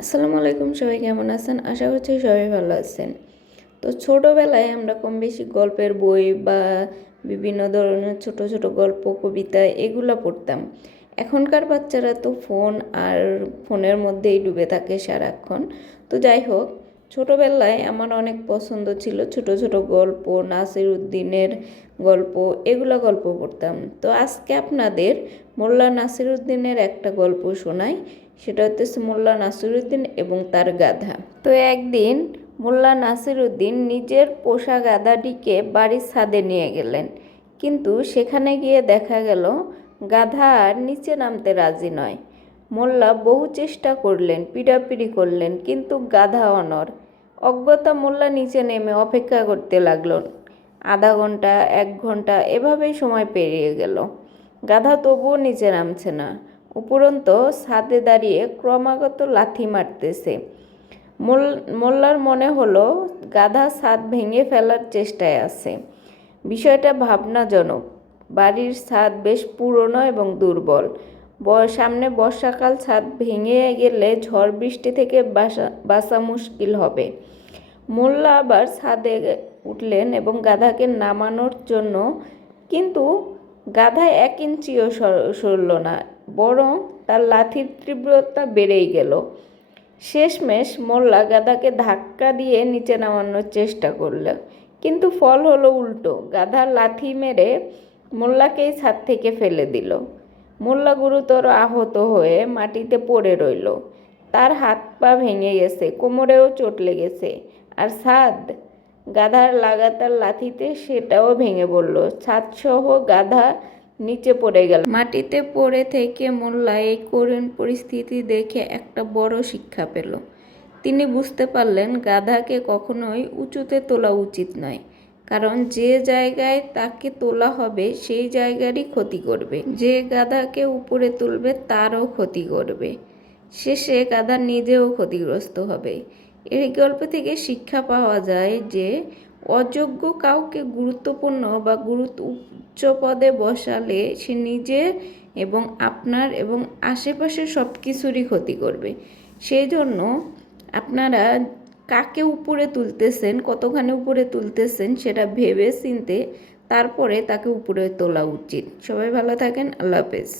আসসালামু আলাইকুম, সবাই কেমন আছেন? আশা করছি সবাই ভালো আছেন। তো ছোটোবেলায় আমরা কম বেশি গল্পের বই বা বিভিন্ন ধরনের ছোট ছোট গল্প কবিতা এগুলো পড়তাম। এখনকার বাচ্চারা তো ফোন আর ফোনের মধ্যেই ডুবে থাকে সারাক্ষণ। তো যাই হোক, ছোটোবেলায় আমার অনেক পছন্দ ছিল ছোট ছোট গল্প, নাসির উদ্দিনের গল্প, এগুলো গল্প পড়তাম। তো আজকে আপনাদের মোল্লা নাসির উদ্দিনের একটা গল্প শোনাই। সেটা হচ্ছে মোল্লা নাসিরুদ্দিন এবং তার গাধা। তো একদিন মোল্লা নাসিরুদ্দিন নিজের পোষা গাধাটিকে বাড়ির ছাদে নিয়ে গেলেন, কিন্তু সেখানে গিয়ে দেখা গেল গাধা আর নিচে নামতে রাজি নয়। মোল্লা বহু চেষ্টা করলেন, পিড়াপিড়ি করলেন, কিন্তু গাধা অনড়। অজ্ঞতা মোল্লা নিচে নেমে অপেক্ষা করতে লাগলো। আধা ঘন্টা, 1 ঘন্টা এভাবেই সময় পেরিয়ে গেল। গাধা তবুও নিচে নামছে না, উপরন্তু ছাদে দাঁড়িয়ে ক্রমাগত লাথি মারতেছে। মোল্লার মনে হলো গাধা ছাদ ভেঙে ফেলার চেষ্টায় আছে। বিষয়টা ভাবনাজনক। বাড়ির ছাদ বেশ পুরনো এবং দুর্বল। সামনে বর্ষাকাল, ছাদ ভেঙে গেলে ঝড় বৃষ্টি থেকে বাঁচা মুশকিল হবে। মোল্লা আবার ছাদে উঠলেন এবং গাধাকে নামানোর জন্য, কিন্তু গাধা 1 ইঞ্চিও সরল না, বরং তার লাথির তীব্রতা বেড়েই গেল। শেষমেশ মোল্লা গাধাকে ধাক্কা দিয়ে নিচে নামানোর চেষ্টা করল, কিন্তু ফল হলো উল্টো। গাধা লাথি মেরে মোল্লাকেই ছাদ থেকে ফেলে দিল। মোল্লা গুরুতর আহত হয়ে মাটিতে পড়ে রইল। তার হাত পা ভেঙে গেছে, কোমরেও চোট লেগেছে। আর ছাদ, গাধার লাগাতার লাথিতে সেটাও ভেঙে পড়ল। ছাদসহ গাধা নিচে পড়ে গেল। মাটিতে পড়ে থেকে মোল্লা এই করুণ পরিস্থিতি দেখে একটা বড় শিক্ষা পেল। তিনি বুঝতে পারলেন গাধাকে কখনোই উঁচুতে তোলা উচিত নয়, কারণ যে জায়গায় তাকে তোলা হবে সেই জায়গারই ক্ষতি করবে। যে গাধাকে উপরে তুলবে তারও ক্ষতি করবে। শেষে গাধা নিজেও ক্ষতিগ্রস্ত হবে। এই গল্প থেকে শিক্ষা পাওয়া যায় যে অযোগ্য কাউকে গুরুত্বপূর্ণ বা উচ্চ পদে বসালে সে নিজের এবং আপনার এবং আশেপাশের সব কিছুরই ক্ষতি করবে। সেই জন্য আপনারা কাকে উপরে তুলতেছেন, কতখানি উপরে তুলতেছেন সেটা ভেবে চিনতে তারপরে তাকে উপরে তোলা উচিত। সবাই ভালো থাকেন। আল্লাহ হাফেজ।